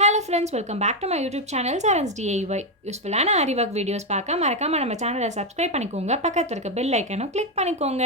Hello friends, welcome back to my YouTube channel Saran's DIY. யூஸ்ஃபுல்லான Aariwork videos பார்க்க மறக்காம நம்ம சேனலை சப்ஸ்கிரைப் பண்ணிக்கோங்க. பக்கத்துல இருக்க பெல் ஐக்கனும் கிளிக் பண்ணிக்கோங்க.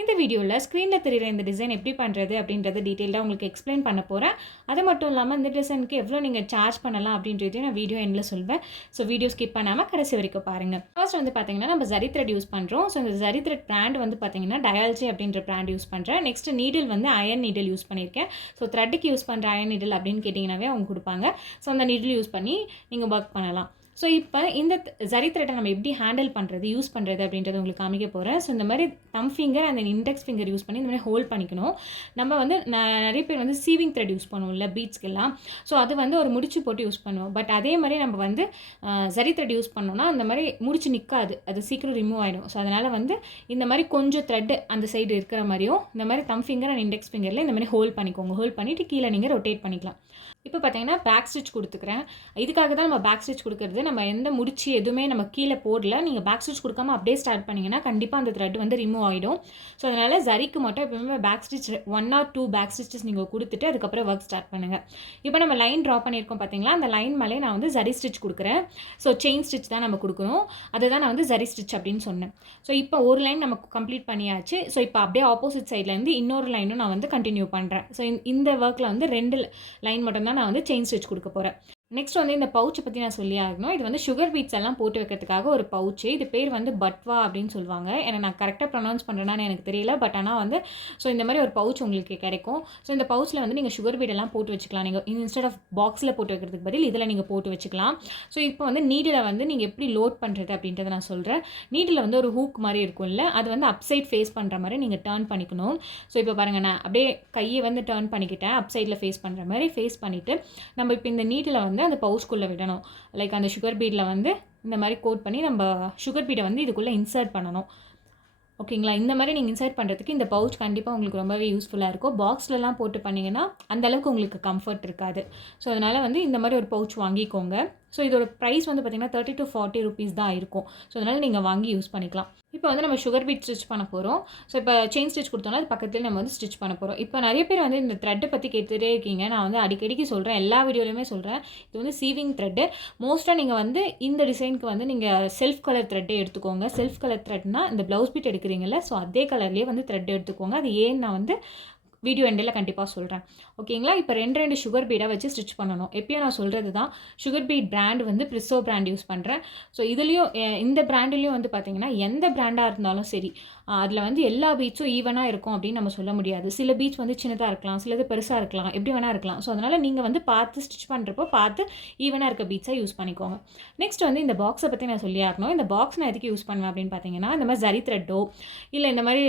இந்த வீடியோவில் ஸ்க்ரீனில் தெரிகிற இந்த டிசைன் எப்படி பண்ணுறது அப்படின்றத டீட்டெயிலாக உங்களுக்கு எக்ஸ்பிளைன் பண்ண போகிறேன். அது மட்டும் இல்லாமல் இந்த டிசைனுக்கு எவ்வளோ நீங்கள் சார்ஜ் பண்ணலாம் அப்படின்றதையும் நான் வீடியோ எண்டில் சொல்வேன். ஸோ வீடியோ ஸ்கிப் பண்ணாமல் கடைசி வரைக்கும் பாருங்கள். ஃபர்ஸ்ட் வந்து பார்த்தீங்கன்னா நம்ம ஜரி த்ரெட் யூஸ் பண்ணுறோம். ஸோ இந்த ஜரி த்ரெட் பிராண்ட் வந்து பார்த்தீங்கன்னா டயால்ஜி அப்படின்ற பிராண்ட் யூஸ் பண்ணுறேன். நெக்ஸ்ட் நீடில் வந்து அயன் நீடில் யூஸ் பண்ணியிருக்கேன். ஸோ த்ரெட்டுக்கு யூஸ் பண்ணுற அயன் நீடில் அப்படின்னு கேட்டிங்கன்னாவே அவங்க கொடுப்பாங்க. ஸோ அந்த நீடில் யூஸ் பண்ணி நீங்கள் ஒர்க் பண்ணலாம். ஸோ இப்போ இந்த ஜரி த்ரெட்டை நம்ம எப்படி ஹேண்டில் பண்ணுறது யூஸ் பண்ணுறது அப்படின்றத உங்களுக்கு காமிக்க போகிறேன். ஸோ இந்த மாதிரி தம் ஃபிங்கர் அந்த இண்டெக்ஸ் ஃபிங்கர் யூஸ் பண்ணி இந்த மாதிரி ஹோல்ட் பண்ணிக்கணும். நம்ம வந்து நிறைய பேர் வந்து சீவிங் த்ரெட் யூஸ் பண்ணுவோம்ல பீட்ஸ்க்கெல்லாம். ஸோ அது வந்து ஒரு முடிச்சு போட்டு யூஸ் பண்ணுவோம். பட் அதே மாதிரி நம்ம வந்து ஜரி த்ரெட் யூஸ் பண்ணோம்னா அந்த மாதிரி முடிச்சு நிற்காது, அது சீக்கிரம் ரிமூவ் ஆகிடும். ஸோ அதனால் வந்து இந்த மாதிரி கொஞ்சம் த்ரெட்டு அந்த சைடு இருக்கிற மாதிரியும் இந்த மாதிரி தம் ஃபிங்கர் அண்ட் இண்டெக்ஸ் ஃபிங்கரில் இந்த மாதிரி ஹோல்ட் பண்ணிக்கோங்க. ஹோல்ட் பண்ணிவிட்டு கீழே நீங்கள் ரொட்டேட் பண்ணிக்கலாம். இப்போ பார்த்தீங்கன்னா பேக் ஸ்டிச் கொடுத்துக்கிறேன். இதுக்காக தான் நம்ம பேக் ஸ்டிச் கொடுக்குறது. நம்ம எந்த முடிச்சு எதுவுமே நம்ம கீழே போடல. நீங்கள் பேக் ஸ்டிச் கொடுக்காம அப்படியே ஸ்டார்ட் பண்ணிங்கன்னா கண்டிப்பாக அந்த த்ரெட் வந்து ரிமூவ் ஆகிடும். ஸோ அதனால் ஜரிக்கு மட்டும் எப்பவுமே back stitch 1 or 2 back stitches நீங்கள் கொடுத்துட்டு அதுக்கப்புறம் ஒர்க் ஸ்டார்ட் பண்ணுங்கள். இப்போ நம்ம லைன் ட்ரா பண்ணியிருக்கோம் பார்த்தீங்களா, அந்த லைன் மேலே நான் வந்து ஜரி ஸ்டிச் கொடுக்குறேன். ஸோ செயின் ஸ்டிச் தான் நம்ம கொடுக்கணும். அதை தான் நான் வந்து ஜரி ஸ்டிச் அப்படின்னு சொன்னேன். ஸோ இப்போ ஒரு லைன் நமக்கு கம்ப்ளீட் பண்ணியாச்சு. ஸோ இப்போ அப்படியே ஆப்போசிட் சைட்லேருந்து இன்னொரு லைனும் நான் வந்து கண்டினியூ பண்ணுறேன். ஸோ இந்த ஒர்க்கில் வந்து 2 லைன் மட்டும் தான் நான் வந்து செயின் ஸ்டிச் கொடுக்க போகிறேன். நெக்ஸ்ட் வந்து இந்த பவுச்சை பற்றி நான் சொல்லி ஆகணும். இது வந்து சுகர் பீட்ஸ் எல்லாம் போட்டு வைக்கிறதுக்காக ஒரு பவுச்சு. இது பேர் வந்து பட்வா அப்படின்னு சொல்லுவாங்க. ஏன்னா நான் கரெக்டாக ப்ரொனவுன்ஸ் பண்ணுறேன்னு எனக்கு தெரியல. பட் ஆனால் வந்து ஸோ இந்த மாதிரி ஒரு பவுச் உங்களுக்கு கிடைக்கும். ஸோ இந்த பவுச்சில் வந்து நீங்கள் சுகர் பீடெல்லாம் போட்டு வச்சுக்கலாம். நீங்கள் இன்ஸ்டெட் ஆஃப் பாக்ஸில் போட்டு வைக்கிறதுக்கு பதில் இதில் நீங்கள் போட்டு வச்சுக்கலாம். ஸோ இப்போ வந்து நீடில் வந்து நீங்கள் எப்படி லோட் பண்ணுறது அப்படின்றத நான் சொல்கிறேன். நீடில் வந்து ஒரு ஹூக் மாதிரி இருக்கும்ல, அது வந்து அப்சைட் ஃபேஸ் பண்ணுற மாதிரி நீங்கள் டர்ன் பண்ணிக்கணும். ஸோ இப்போ பாருங்கள், நான் அப்படியே கையை வந்து டர்ன் பண்ணிக்கிட்டேன். அப்சைடில் ஃபேஸ் பண்ணுற மாதிரி ஃபேஸ் பண்ணிவிட்டு நம்ம இப்போ இந்த நீடில் வந்து அந்த பவுச்சுக்குள்ளே விடணும். லைக் அந்த சுகர் பீடில் வந்து இந்த மாதிரி கோட் பண்ணி நம்ம சுகர் பீடை வந்து இதுக்குள்ளே இன்சர்ட் பண்ணணும். ஓகேங்களா? இந்த மாதிரி நீங்கள் இன்சர்ட் பண்ணுறதுக்கு இந்த பவுச் கண்டிப்பாக உங்களுக்கு ரொம்பவே யூஸ்ஃபுல்லாக இருக்கும். பாக்ஸ்லலாம் போட்டு பண்ணிங்கன்னா அந்தளவுக்கு உங்களுக்கு கம்ஃபர்ட் இருக்காது. ஸோ அதனால் வந்து இந்த மாதிரி ஒரு பவுச் வாங்கிக்கோங்க. ஸோ இதோட ப்ரைஸ் வந்து பார்த்திங்கன்னா 30 to 40 rupees தான் இருக்கும். ஸோ அதனால் நீங்கள் வாங்கி யூஸ் பண்ணிக்கலாம். இப்போ வந்து நம்ம சுகர் பீட் ஸ்டிச் பண்ண போகிறோம். ஸோ இப்போ செயின் ஸ்டிச் கொடுத்தோம்னா அது பக்கத்தில் நம்ம வந்து ஸ்டிச் பண்ண போகிறோம். இப்போ நிறைய பேர் வந்து இந்த த்ரெட்டை பற்றி கேட்டுகிட்டே இருக்கீங்க. நான் வந்து அடிக்கடிக்கு சொல்கிறேன், எல்லா வீடியோலையுமே சொல்கிறேன். இது வந்து சீவிங் த்ரெட்டு. மோஸ்ட்டாக நீங்கள் வந்து இந்த டிசைனுக்கு வந்து நீங்கள் செல்ஃப் கலர் த்ரெட்டே எடுத்துக்கோங்க. செல்ஃப் கலர் த்ரெட்னா இந்த ப்ளவுஸ் பீட் எடுக்கிறீங்களா, ஸோ அதே கலர்லேயே வந்து த்ரெட் எடுத்துக்கோங்க. அது ஏன்னு நான் வந்து வீடியோ எண்டில் கண்டிப்பாக சொல்கிறேன். ஓகேங்களா? இப்போ 2 சுகர் பீடாக வச்சு ஸ்டிச் பண்ணணும். எப்பயும் நான் சொல்கிறது தான், சுகர் பீட் பிராண்ட் வந்து ப்ரிசோ பிராண்ட் யூஸ் பண்ணுறேன். ஸோ இதுலேயும் இந்த பிராண்ட்லேயும் வந்து பார்த்திங்கன்னா எந்த பிராண்டாக இருந்தாலும் சரி, அதில் வந்து எல்லா பீட்ஸும் ஈவனாக இருக்கும் அப்படின்னு நம்ம சொல்ல முடியாது. சில பீட்ஸ் வந்து சின்னதாக இருக்கலாம், சிலது பெருசாக இருக்கலாம், எப்படி வேணால் இருக்கலாம். ஸோ அதனால் நீங்கள் வந்து பார்த்து ஸ்டிச் பண்ணுறப்போ பார்த்து ஈவனாக இருக்க பீட்ஸாக யூஸ் பண்ணிக்கோங்க. நெக்ஸ்ட் வந்து இந்த பாக்ஸை பற்றி நான் சொல்லி ஆகணும். இந்த பாக்ஸ் நான் எதுக்கு யூஸ் பண்ணுவேன் அப்படின்னு பார்த்தீங்கன்னா, இந்த மாதிரி ஜரி த்ரெட்டோ இல்லை இந்த மாதிரி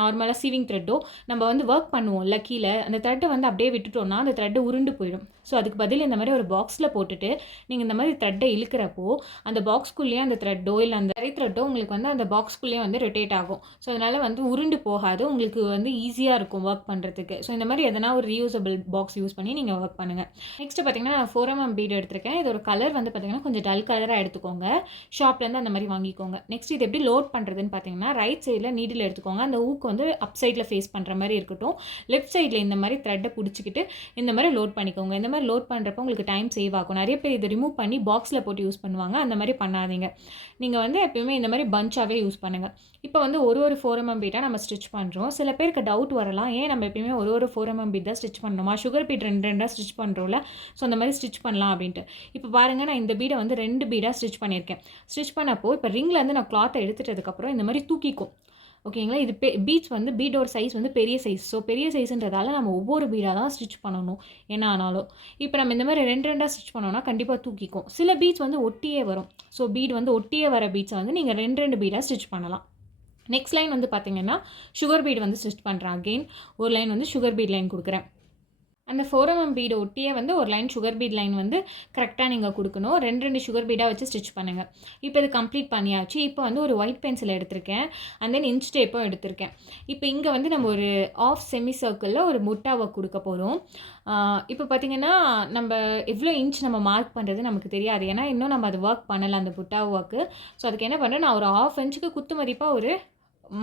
நார்மலாக சீவிங் த்ரெட்டோ நம்ம வந்து ஒர்க் பண்ணுவோம்ல, கீழே அந்த த்ரெட்டை வந்து அப்படியே விட்டுட்டோம்னா அந்த த்ரெட்டை உருண்டு போயிடும். ஸோ அதுக்கு பதில் இந்த மாதிரி ஒரு பாக்ஸில் போட்டுட்டு நீங்கள் இந்த மாதிரி த்ரெட்டை இழுக்கிறப்போ அந்த பாக்ஸ்குள்ளேயே அந்த த்ரெட்டோ இல்லை அந்த ஜரி த்ரெட்டோ உங்களுக்கு வந்து அந்த பாக்ஸ்குள்ளேயே வந்து ரொட்டேட் ஆகும். ஸோ அதனால் வந்து உருண்டு போகாது, உங்களுக்கு வந்து ஈஸியாக இருக்கும் ஒர்க் பண்ணுறதுக்கு. ஸோ இந்த மாதிரி எதனா ஒரு ரீயூசபிள் பாக்ஸ் யூஸ் பண்ணி நீங்கள் ஒர்க் பண்ணுங்கள். நெக்ஸ்ட்டு பார்த்தீங்கன்னா நான் 4mm பீட் எடுத்திருக்கேன். இதோட கலர் வந்து பார்த்தீங்கன்னா கொஞ்சம் டல் கலராக எடுத்துக்கோங்க. ஷாப்லேருந்து அந்த மாதிரி வாங்கிக்கோங்க. நெக்ஸ்ட் இது எப்படி லோட் பண்ணுறதுன்னு பார்த்தீங்கன்னா, ரைட் சைடில் நீடில் எடுத்துக்கோங்க. அந்த ஊக்கு வந்து அப் சைடில் ஃபேஸ் பண்ணுற மாதிரி இருக்கட்டும். லெஃப்ட் சைடில் இந்த மாதிரி த்ரெட்டை பிடிச்சிக்கிட்டு இந்த மாதிரி லோட் பண்ணிக்கோங்க. இந்த மாதிரி லோட் பண்ணுறப்போ உங்களுக்கு டைம் சேவ் ஆகும். நிறைய பேர் இதை ரிமூவ் பண்ணி பாக்ஸில் போட்டு யூஸ் பண்ணுவாங்க. அந்த மாதிரி பண்ணாதீங்க. நீங்கள் வந்து எப்பயுமே இந்த மாதிரி பஞ்சாகவே யூஸ் பண்ணுங்கள். இப்போ வந்து ஒரு 4mm பீட்டாக நம்ம ஸ்டிச் பண்ணுறோம். சில பேருக்கு டவுட் வரலாம், ஏன் நம்ம எப்பயுமே ஒரு 4mm பீட் தான் ஸ்டிச் பண்ணணுமா, சுகர் பீட் 2 ஸ்டிச் பண்ணுறோம்ல, ஸோ அந்த மாதிரி ஸ்டிச் பண்ணலாம் அப்படின்ட்டு. இப்போ பாருங்கள், நான் இந்த பீடை வந்து 2 பீடாக ஸ்டிச் பண்ணியிருக்கேன். ஸ்டிச் பண்ணப்போ இப்போ ரிங்லேருந்து நான் கிளாத்தை எடுத்துட்டதுக்கப்புறம் இந்த மாதிரி தூக்கிக்கும். ஓகேங்களா? இது பீட்ஸ் வந்து பீடோட சைஸ் வந்து பெரிய சைஸ். ஸோ பெரிய சைஸ்ன்றதால நம்ம ஒவ்வொரு பீடாக தான் ஸ்டிச் பண்ணணும் என்ன ஆனாலும். இப்போ நம்ம இந்த மாதிரி 2 ஸ்டிச் பண்ணோம்னா கண்டிப்பாக தூக்கிக்கும். சில பீட்ஸ் வந்து ஒட்டியே வரும். ஸோ பீட் வந்து ஒட்டியே வர பீட்ஸை வந்து நீங்கள் 2 பீடாக ஸ்டிச் பண்ணலாம். நெக்ஸ்ட் லைன் வந்து பார்த்தீங்கன்னா சுகர் பீட் வந்து ஸ்டிச் பண்ணுறேன். அகெயின் ஒரு லைன் வந்து சுகர் பீட் லைன் கொடுக்குறேன். அந்த 4mm பீடை ஒட்டியே வந்து ஒரு லைன் சுகர் பீட் லைன் வந்து கரெக்டாக நீங்கள் கொடுக்கணும். 2 சுகர் பீடாக வச்சு ஸ்டிச் பண்ணுங்கள். இப்போ இது கம்ப்ளீட் பண்ணியாச்சு. இப்போ வந்து ஒரு ஒயிட் பென்சில் எடுத்திருக்கேன். அண்ட் தென் இன்ச் டேப்பும் எடுத்திருக்கேன். இப்போ இங்கே வந்து நம்ம ஒரு ஆஃப் செமி சர்க்கிளில் ஒரு முட்டா ஒர்க் கொடுக்க போகிறோம். இப்போ பார்த்திங்கன்னா நம்ம எவ்வளோ இன்ச் நம்ம மார்க் பண்ணுறது நமக்கு தெரியாது. ஏன்னா இன்னும் நம்ம அது ஒர்க் பண்ணலை அந்த புட்டா ஒர்க்கு. ஸோ அதுக்கு என்ன பண்ணுறேன், நான் ஒரு ½ இன்ச்சுக்கு குத்து மதிப்பாக ஒரு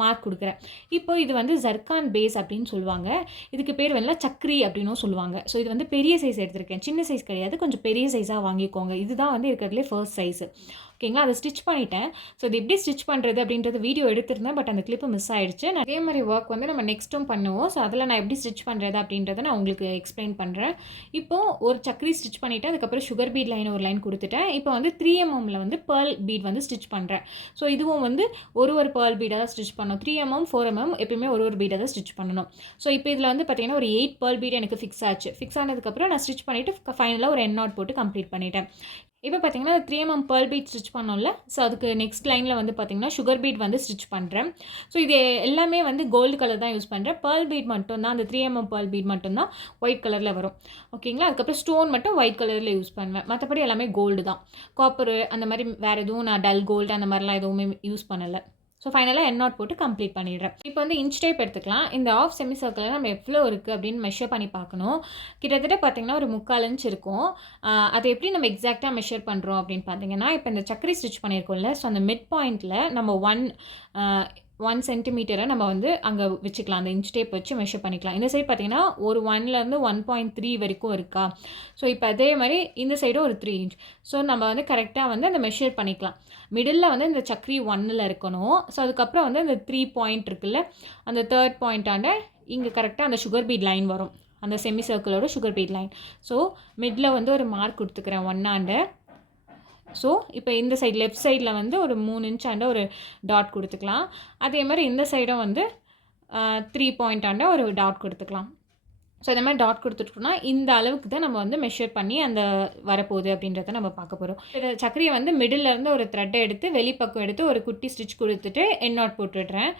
மார்க் கொடுக்குறேன். இப்போ இது வந்து ஜர்கான் பேஸ் அப்படின்னு சொல்லுவாங்க. இதுக்கு பேர் வந்து சக்ரி அப்படின்னும் சொல்லுவாங்க. ஸோ இது வந்து பெரிய சைஸ் எடுத்திருக்கேன், சின்ன சைஸ் கிடையாது, கொஞ்சம் பெரிய சைஸாக வாங்கிக்கோங்க. இதுதான் வந்து இருக்கிறதுலே ஃபர்ஸ்ட் சைஸு. ஓகேங்களா, அதை ஸ்டிச் பண்ணிட்டேன். ஸோ இது எப்படி ஸ்டிச் பண்ணுறது அப்படின்றது வீடியோ எடுத்திருந்தேன், பட் அந்த கிளிப்பு மிஸ் ஆகிடுச்சு. அதே மாதிரி ஒர்க் வந்து நம்ம நெக்ஸ்ட்டும் பண்ணுவோம். ஸோ அதில் நான் எப்படி ஸ்டிச் பண்ணுறது அப்படின்றத நான் உங்களுக்கு எக்ஸ்பிளைன் பண்ணுறேன். இப்போது ஒரு சக்கரி ஸ்டிச் பண்ணிவிட்டு அதுக்கப்புறம் சுகர் பீட் லைன் ஒரு லைன் கொடுத்துட்டேன். இப்போ வந்து 3mm வந்து பேர்ல் பீட் வந்து ஸ்டிச் பண்ணுறேன். ஸோ இதுவும் வந்து ஒரு பேர்ல் பீடாக தான் ஸ்டிச் பண்ணணும். 3mm 4mm எப்பயுமே ஒரு பீடாக தான் ஸ்டிச் பண்ணணும். ஸோ இப்போ இதில் வந்து பார்த்திங்கன்னா ஒரு 8 பேர்ல் பீட் எனக்கு ஃபிக்ஸ் ஆச்சு. ஃபிக்ஸ் ஆனதுக்கப்புறம் நான் ஸ்டிச் பண்ணிவிட்டு ஃபைனலாக ஒரு எண்ட் நாட் போட்டு கம்ப்ளீட் பண்ணிட்டேன். இப்போ பார்த்தீங்கன்னா 3mm பேர்ல் பீட் ஸ்டிச் பண்ணோம்ல, ஸோ அதுக்கு நெக்ஸ்ட் லைனில் வந்து பார்த்திங்கன்னா சுகர் பீட் வந்து ஸ்டிச் பண்ணுறேன். ஸோ இது எல்லாமே வந்து கோல்டு கலர் தான் யூஸ் பண்ணுறேன். பேர்ல் பீட் மட்டும் தான், அந்த 3mm பேர்ல் பீட் மட்டும்தான் ஒயிட் கலரில் வரும். ஓகேங்களா, அதுக்கப்புறம் ஸ்டோன் மட்டும் ஒயிட் கலரில் யூஸ் பண்ணுவேன். மற்றபடி எல்லாமே கோல்டு தான். காப்பரு அந்த மாதிரி வேறு எதுவும் நான் டல் கோல்டு அந்த மாதிரிலாம் எதுவுமே யூஸ் பண்ணலை. ஸோ ஃபைனலாக எண்ட் நாட் போட்டு கம்ப்ளீட் பண்ணிடுறேன். இப்போ வந்து இன்ச் டைப் எடுத்துக்கலாம். இந்த ஆஃப் செமி சர்க்கிளில் நம்ம எவ்வளோ இருக்குது அப்படின்னு மெஷர் பண்ணி பார்க்கணும். கிட்டத்தட்ட பார்த்திங்கன்னா ஒரு 3/4 இன்ச் இருக்கும். அதை எப்படி நம்ம எக்ஸாக்டாக மெஷர் பண்ணுறோம் அப்படின்னு பார்த்தீங்கன்னா, இப்போ இந்த சக்கரி ஸ்டிச் பண்ணியிருக்கோம்ல, ஸோ அந்த மிட் பாயிண்ட்டில் நம்ம 1 சென்டிமீட்டரை நம்ம வந்து அங்கே வச்சுக்கலாம். அந்த இன்ச் டேப் வச்சு மெஷர் பண்ணிக்கலாம். இந்த சைடு பார்த்தீங்கன்னா ஒரு 1லேருந்து 1.3 வரைக்கும் இருக்கா. ஸோ இப்போ அதே மாதிரி இந்த சைடும் ஒரு 3 இன்ச். ஸோ நம்ம வந்து கரெக்டாக வந்து அந்த மெஷர் பண்ணிக்கலாம். மிடில் வந்து இந்த சக்கரி 1ல் இருக்கணும். ஸோ அதுக்கப்புறம் வந்து அந்த 3 பாயிண்ட் இருக்குல்ல, அந்த 3rd பாயிண்ட்டாண்ட இங்கே கரெக்டாக அந்த சுகர் பீட் லைன் வரும், அந்த செமி சர்க்கிளோட sugar bead line. So middle வந்து ஒரு மார்க் கொடுத்துக்கிறேன் 1 ஸோ இப்போ இந்த சைடு லெஃப்ட் சைடில் வந்து ஒரு 3 இன்ச் ஒரு டாட் கொடுத்துக்கலாம். அதே மாதிரி இந்த சைடும் வந்து 3 பாயிண்ட் ஒரு டாட் கொடுத்துக்கலாம். ஸோ இந்த மாதிரி டாட் கொடுத்துட்டோம்னா இந்த அளவுக்கு தான் நம்ம வந்து மெஷர் பண்ணி அந்த வரப்போகுது அப்படின்றத நம்ம பார்க்க போகிறோம். சக்கரியை வந்து மிடில்லேருந்து ஒரு த்ரெட்டை எடுத்து வெளிப்பக்கம் எடுத்து ஒரு குட்டி ஸ்டிச் கொடுத்துட்டு எண்ட் நாட் போட்டுடுறேன்.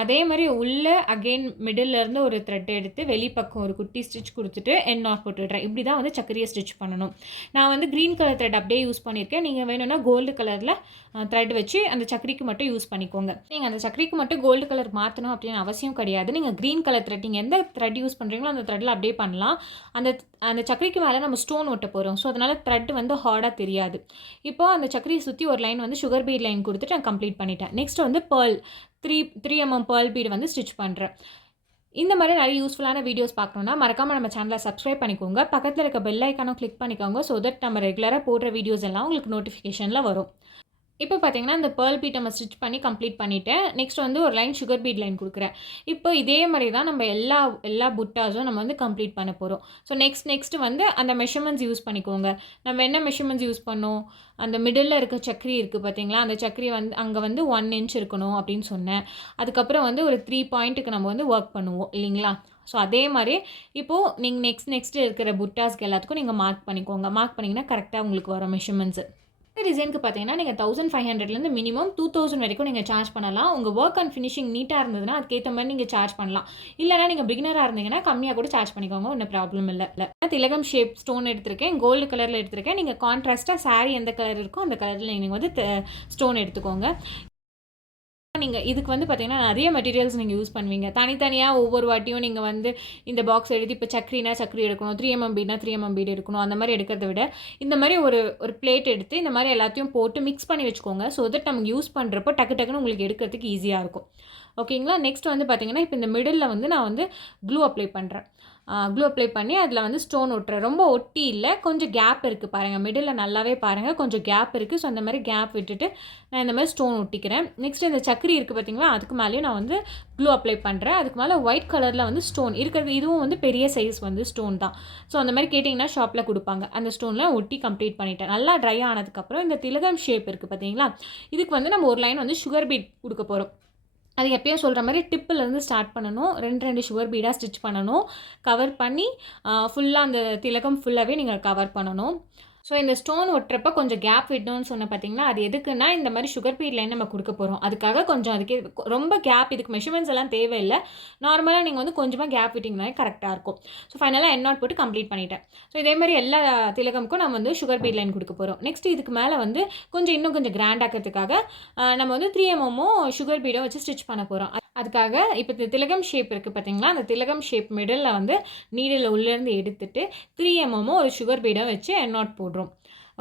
அதே மாதிரி உள்ளே அகெயின் மிடில்லேருந்து ஒரு த்ரெட் எடுத்து வெளிப்பக்கம் ஒரு குட்டி ஸ்டிச் கொடுத்துட்டு எண்ட் நாட் போட்டுடுறேன். இப்படி தான் வந்து சக்கரியை ஸ்டிச் பண்ணணும். நான் வந்து க்ரீன் கலர் த்ரெட் அப்படியே யூஸ் பண்ணியிருக்கேன். நீங்கள் வேணும்னா கோல்டு கலரில் த்ரெட் வச்சு அந்த சக்கரிக்கு மட்டும் யூஸ் பண்ணிக்கோங்க. நீங்கள் அந்த சக்கரிக்கு மட்டும் கோல்டு கலர் மாற்றணும் அப்படின்னு அவசியம் கிடையாது. நீங்கள் க்ரீன் கலர் த்ரெட், நீங்கள் எந்த த்ரெட் யூஸ் பண்ணுறீங்களோ அந்த த்ரெட்டில் அப்படியே பண்ணலாம். அந்த சக்கரிக்கு மேலே நம்ம ஸ்டோன் ஒட்ட போகிறோம். ஸோ அதனால் த்ரெட் வந்து ஹார்டாக தெரியாது. இப்போது அந்த சக்கரியை சுற்றி ஒரு லைன் வந்து சுகர் பீட் லைன் கொடுத்துட்டு நான் கம்ப்ளீட் பண்ணிட்டேன். நெக்ஸ்ட் வந்து பேர்ல் 3mm பேர்ல் பீடு வந்து ஸ்டிச் பண்ணுறேன். இந்த மாதிரி நிறைய யூஸ்ஃபுல்லான வீடியோஸ் பார்க்கணுன்னா மறக்காமல் நம்ம சேனலை சப்ஸ்கிரைப் பண்ணிக்கோங்க. பக்கத்தில் இருக்க பெல் ஐக்கானும் கிளிக் பண்ணிக்கோங்க. ஸோ தட் நம்ம ரெகுலராக போடுற வீடியோஸ் எல்லாம் உங்களுக்கு நோட்டிஃபிகேஷனில் வரும். இப்போ பார்த்தீங்கன்னா இந்த பேர்ல் பீட் நம்ம ஸ்டிச் பண்ணி கம்ப்ளீட் பண்ணிவிட்டேன். நெக்ஸ்ட் வந்து ஒரு லைன் சுகர் பீட் லைன் கொடுக்குறேன். இப்போ இதே மாதிரி தான் நம்ம எல்லா புட்டாஸும் நம்ம வந்து கம்ப்ளீட் பண்ண போகிறோம். ஸோ நெக்ஸ்ட்டு வந்து அந்த மெஷர்மெண்ட்ஸ் யூஸ் பண்ணிக்கோங்க. நம்ம என்ன மெஷர்மெண்ட்ஸ் யூஸ் பண்ணோம், அந்த மிடில் இருக்க சக்கரி இருக்குது பார்த்தீங்களா, அந்த சக்கரி வந்து அங்கே வந்து 1 இன்ச் இருக்கணும் அப்படின்னு சொன்னேன். அதுக்கப்புறம் வந்து ஒரு 3 பாயிண்ட்டுக்கு நம்ம வந்து ஒர்க் பண்ணுவோம் இல்லைங்களா. ஸோ அதே மாதிரி இப்போது நீங்கள் நெக்ஸ்ட்டு இருக்கிற புட்டாஸ்க்கு எல்லாத்துக்கும் நீங்கள் மார்க் பண்ணிக்கோங்க. மார்க் பண்ணிங்கன்னா கரெக்டாக உங்களுக்கு வரும் மெஷர்மெண்ட்ஸு. டிசைனுக்கு பார்த்தீங்கன்னா நீங்கள் 1500லேருந்து மினிமம் 2000 வரைக்கும் நீங்கள் சார்ஜ் பண்ணலாம். உங்கள் ஒர்க் அண்ட் ஃபினிஷிங் நீட்டாக இருந்ததுன்னா அதுக்கேற்ற மாதிரி நீங்கள் சார்ஜ் பண்ணலாம். இல்லைனா நீங்கள் பிகினராக இருந்தீங்கன்னா கம்மியாக கூட சார்ஜ் பண்ணிக்கோங்க, ஒன்றும் ப்ராப்ளம் இல்லை. திலகம் ஷேப் ஸ்டோன் எடுத்திருக்கேன், கோல்டு கலரில் எடுத்திருக்கேன். நீங்கள் கான்ட்ராஸ்ட்டாக சாரீ எந்த கலர் இருக்கோ அந்த கலரில் நீங்கள் வந்து ஸ்டோன் எடுத்துக்கோங்க. நீங்கள் இதுக்கு வந்து பார்த்தீங்கன்னா நிறைய மெட்டீரியல்ஸ் நீங்கள் யூஸ் பண்ணுவீங்க. தனித்தனியாக ஒவ்வொரு வாட்டியும் நீங்கள் வந்து இந்த பாக்ஸ் எழுதி இப்போ சக்கரினா சக்கரி எடுக்கணும், 3mm பீட்னா 3mm பீட் எடுக்கணும், அந்த மாதிரி எடுக்கிறத விட இந்த மாதிரி ஒரு பிளேட் எடுத்து இந்த மாதிரி எல்லாத்தையும் போட்டு மிக்ஸ் பண்ணி வச்சுக்கோங்க. ஸோ தட் நமக்கு யூஸ் பண்ணுறப்போ டக்குன்னு உங்களுக்கு எடுக்கிறதுக்கு ஈஸியாக இருக்கும். ஓகேங்களா. நெக்ஸ்ட் வந்து பார்த்தீங்கன்னா இப்போ இந்த மிடில் வந்து நான் வந்து க்ளூ அப்ளை பண்ணுறேன். க்ளூ அப்ளை பண்ணி அதில் வந்து ஸ்டோன் ஒட்டுறேன். ரொம்ப ஒட்டி இல்லை, கொஞ்சம் கேப் இருக்குது பாருங்கள். மிடில் நல்லாவே பாருங்கள், கொஞ்சம் கேப் இருக்குது. ஸோ அந்த மாதிரி கேப் விட்டுட்டு நான் இந்த மாதிரி ஸ்டோன் ஒட்டிக்கிறேன். நெக்ஸ்ட் இந்த சக்கரி இருக்குது பார்த்தீங்களா, அதுக்கு மேலேயும் நான் வந்து க்ளூ அப்ளை பண்ணுறேன். அதுக்கு மேலே ஒயிட் கலரில் வந்து ஸ்டோன் இருக்கிறது. இதுவும் வந்து பெரிய சைஸ் வந்து ஸ்டோன் தான். ஸோ அந்த மாதிரி கேட்டிங்கன்னா ஷாப்பில் கொடுப்பாங்க. அந்த ஸ்டோன்லாம் ஒட்டி கம்ப்ளீட் பண்ணிட்டேன். நல்லா ட்ரை ஆனதுக்கப்புறம் இந்த திலகம் ஷேப் இருக்குது பார்த்தீங்களா, இதுக்கு வந்து நம்ம ஒரு லைன் வந்து சுகர் பீட் கொடுக்க போகிறோம். அது எப்பயும் சொல்கிற மாதிரி டிப்பிலேருந்து ஸ்டார்ட் பண்ணணும். 2 சுகர் பீடாக ஸ்டிச் பண்ணணும். கவர் பண்ணி ஃபுல்லாக அந்த திலகம் ஃபுல்லாகவே நீங்கள் கவர் பண்ணணும். ஸோ இந்த ஸ்டோன் ஒட்டுறப்ப கொஞ்சம் கேப் விடணும்னு சொன்ன பார்த்தீங்கன்னா, அது எதுக்குன்னா இந்த மாதிரி சுகர் பீட் லைன் நம்ம கொடுக்க போகிறோம். அதுக்காக கொஞ்சம் அதுக்கே ரொம்ப கேப், இதுக்கு மெஷர்மெண்ட்ஸ் எல்லாம் தேவையில்லை. நார்மலாக நீங்கள் வந்து கொஞ்சமாக கேப் விட்டிங்கனாலே கரெக்டாக இருக்கும். ஸோ ஃபைனலாக எண்ட் நாட் போட்டு கம்ப்ளீட் பண்ணிட்டேன். ஸோ இதே மாதிரி எல்லா திலகமுக்கும் நம்ம வந்து சுகர் பீட் லைன் கொடுக்க போகிறோம். நெக்ஸ்ட் இதுக்கு மேலே வந்து இன்னும் கொஞ்சம் கிராண்ட் ஆக்கிறதுக்காக நம்ம வந்து 3mm சுகர் பீடை வச்சு ஸ்டிச் பண்ண போகிறோம். அதுக்காக இப்போ இந்த திலகம் ஷேப் இருக்குது பார்த்தீங்களா, அந்த திலகம் ஷேப் மிடில் வந்து நீடில் உள்ளேருந்து எடுத்துட்டு 3mm ஒரு சுகர் பீடை வச்சு எண்ட் நாட் போடுறோம்.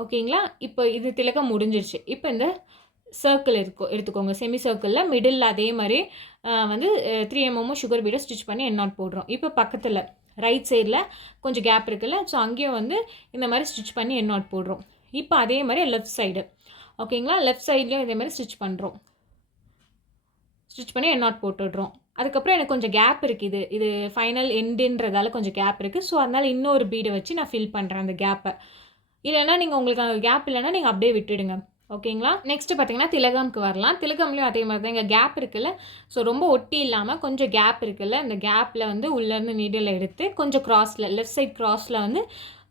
ஓகேங்களா. இப்போ இது திலகம் முடிஞ்சிருச்சு. இப்போ இந்த சர்க்கிள் எடுத்துக்கோங்க. செமி சர்க்கிளில் மிடில் அதே மாதிரி வந்து 3 mm சுகர் பீடை ஸ்டிச் பண்ணி என் நாட் போடுறோம். இப்போ பக்கத்தில் ரைட் சைடில் கொஞ்சம் கேப் இருக்குல்ல, ஸோ அங்கேயும் வந்து இந்த மாதிரி ஸ்டிச் பண்ணி என் நாட் போடுறோம். இப்போ அதே மாதிரி லெஃப்ட் சைடு ஓகேங்களா, லெஃப்ட் சைட்லேயும் இதே மாதிரி ஸ்டிச் பண்ணுறோம். ஸ்டிச் பண்ணி என் நாட் போட்டுடுறோம். அதுக்கப்புறம் எனக்கு கொஞ்சம் கேப் இருக்குது, இது ஃபைனல் எண்டுன்றதால கொஞ்சம் கேப் இருக்குது. ஸோ அதனால் இன்னொரு பீடை வச்சு நான் ஃபில் பண்ணுறேன் அந்த கேப்பை. இல்லைன்னா நீங்கள் உங்களுக்கு அந்த கேப் இல்லைன்னா நீங்கள் அப்படியே விட்டுடுங்க. ஓகேங்களா. நெக்ஸ்ட்டு பார்த்தீங்கன்னா திலகம்க்கு வரலாம். திலகம்லேயும் அதே மாதிரி தான் இங்கே கேப் இருக்குல்ல, ஸோ ரொம்ப ஒட்டி இல்லாமல் கொஞ்சம் கேப் இருக்குல்ல, இந்த கேப்பில் வந்து உள்ளேருந்து நீடில் எடுத்து கொஞ்சம் க்ராஸில் லெஃப்ட் சைட் க்ராஸில் வந்து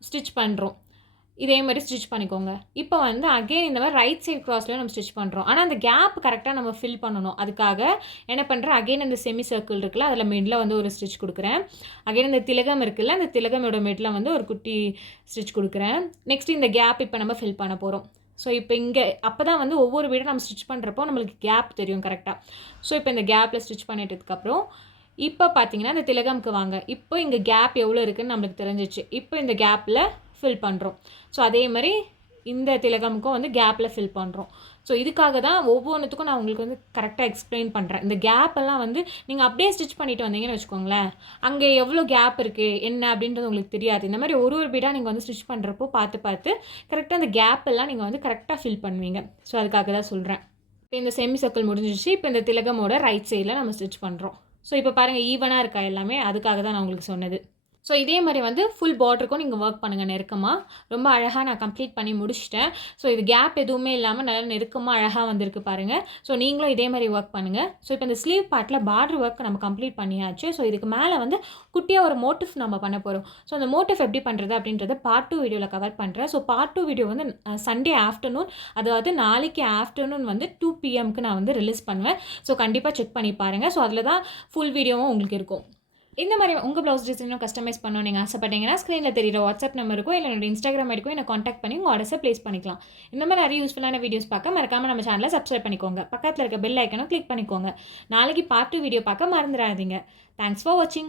ஸ்டிச் பண்ணுறோம். இதே மாதிரி ஸ்டிச் பண்ணிக்கோங்க. இப்போ வந்து அகெயின் இந்த மாதிரி ரைட் சைட் க்ராஸில் நம்ம ஸ்டிச் பண்ணுறோம். ஆனால் அந்த கேப் கரெக்டாக நம்ம ஃபில் பண்ணணும். அதுக்காக என்ன பண்ணுறேன், அகெயின் இந்த செமி சர்க்கிள் இருக்குல்ல, அதில் மிடில் வந்து ஒரு ஸ்டிச் கொடுக்குறேன். அகெயின் இந்த திலகம் இருக்குல்ல, அந்த திலகமோட மிடில் வந்து ஒரு குட்டி ஸ்டிச் கொடுக்குறேன். நெக்ஸ்ட் இந்த கேப் இப்போ நம்ம ஃபில் பண்ண போகிறோம். ஸோ இப்போ இங்கே அப்போ தான் வந்து ஒவ்வொரு வீடும் நம்ம ஸ்டிச் பண்ணுறப்போ நம்மளுக்கு கேப் தெரியும் கரெக்டாக. ஸோ இப்போ இந்த கேப்பில் ஸ்டிச் பண்ணிட்டதுக்கப்புறம் இப்போ பார்த்தீங்கன்னா இந்த திலகம்க்கு வாங்க. இப்போ இங்கே கேப் எவ்வளோ இருக்குதுன்னு நம்மளுக்கு தெரிஞ்சிச்சு. இப்போ இந்த கேப்பில் ஃபில் பண்ணுறோம். ஸோ அதே மாதிரி இந்த திலகமுக்கும் வந்து கேப்பில் ஃபில் பண்ணுறோம். ஸோ இதுக்காக தான் ஒவ்வொன்றுத்துக்கும் நான் உங்களுக்கு வந்து கரெக்டாக எக்ஸ்பிளைன் பண்ணுறேன். இந்த கேப்பெல்லாம் வந்து நீங்கள் அப்படியே ஸ்டிச் பண்ணிட்டு வந்தீங்கன்னு வச்சுக்கோங்களேன், அங்கே எவ்வளோ கேப் இருக்குது என்ன அப்படின்றது உங்களுக்கு தெரியாது. இந்த மாதிரி ஒரு பீடாக நீங்கள் வந்து ஸ்டிச் பண்ணுறப்போ பார்த்து கரெக்டாக அந்த கேப்பெல்லாம் நீங்கள் வந்து கரெக்டாக ஃபில் பண்ணுவீங்க. ஸோ அதுக்காக தான் சொல்கிறேன். இப்போ இந்த செமி சர்க்கிள் முடிஞ்சிச்சு. இப்போ இந்த திலகமோட ரைட் சைடில் நம்ம ஸ்டிச் பண்ணுறோம். ஸோ இப்போ பாருங்கள் ஈவனாக இருக்கா எல்லாமே, அதுக்காக தான் நான் உங்களுக்கு சொன்னது. ஸோ இதே மாதிரி வந்து ஃபுல் பார்டருக்கும் நீங்கள் ஒர்க் பண்ணுங்கள் நெருக்கமாக. ரொம்ப அழகாக நான் கம்ப்ளீட் பண்ணி முடிச்சிட்டேன். ஸோ இது கேப் எதுவுமே இல்லாமல் நல்லா நெருக்கமாக அழகாக வந்திருக்கு பாருங்கள். ஸோ நீங்களும் இதே மாதிரி ஒர்க் பண்ணுங்கள். ஸோ இப்போ இந்த ஸ்லீவ் பார்ட்டில் பார்டர் ஒர்க் நம்ம கம்ப்ளீட் பண்ணியாச்சு. ஸோ இதுக்கு மேலே வந்து குட்டியாக ஒரு மோட்டிஃப் நம்ம பண்ண போகிறோம். ஸோ அந்த மோட்டிஃப் எப்படி பண்ணுறது அப்படின்றத பார்ட் 2 வீடியோவில் கவர் பண்ணுறேன். ஸோ பார்ட் 2 வீடியோ வந்து சண்டே ஆஃப்டர்நூன், அதாவது நாளைக்கு ஆஃப்டர்நூன் வந்து 2 PM நான் வந்து ரிலீஸ் பண்ணுவேன். ஸோ கண்டிப்பாக செக் பண்ணி பாருங்கள். ஸோ அதில் தான் ஃபுல் வீடியோவும் உங்களுக்கு இருக்கும். இந்த மாதிரி உங்கள் ப்ளவுஸ் டிசைனும் கஸ்டமைஸ் பண்ணணும் நீங்கள் ஆசைப்பட்டீங்கன்னா ஸ்க்ரீனில் தெரியுற வாட்ஸ்அப் நம்பருக்கும் இல்லை என்னோட இன்ஸ்டாகிராம் ஐடிக்கும் என்னை காண்டாக்ட் பண்ணி உங்கள் ஆர்டர்ஸை ப்ளேஸ் பண்ணிக்கலாம். இந்த மாதிரி நிறைய யூஸ்ஃபுல்லான வீடியோஸ் பார்க்க மறக்காமல் நம்ம சேனலை சப்ஸ்கிரைப் பண்ணிக்கோங்க. பக்கத்தில் இருக்க பெல் ஐக்கனும் கிளிக் பண்ணிக்கோங்க. நாளைக்கு பார்ட் 2 வீடியோ பார்க்க மறந்துடாதீங்க. தேங்க்ஸ் ஃபார் வாட்சிங்.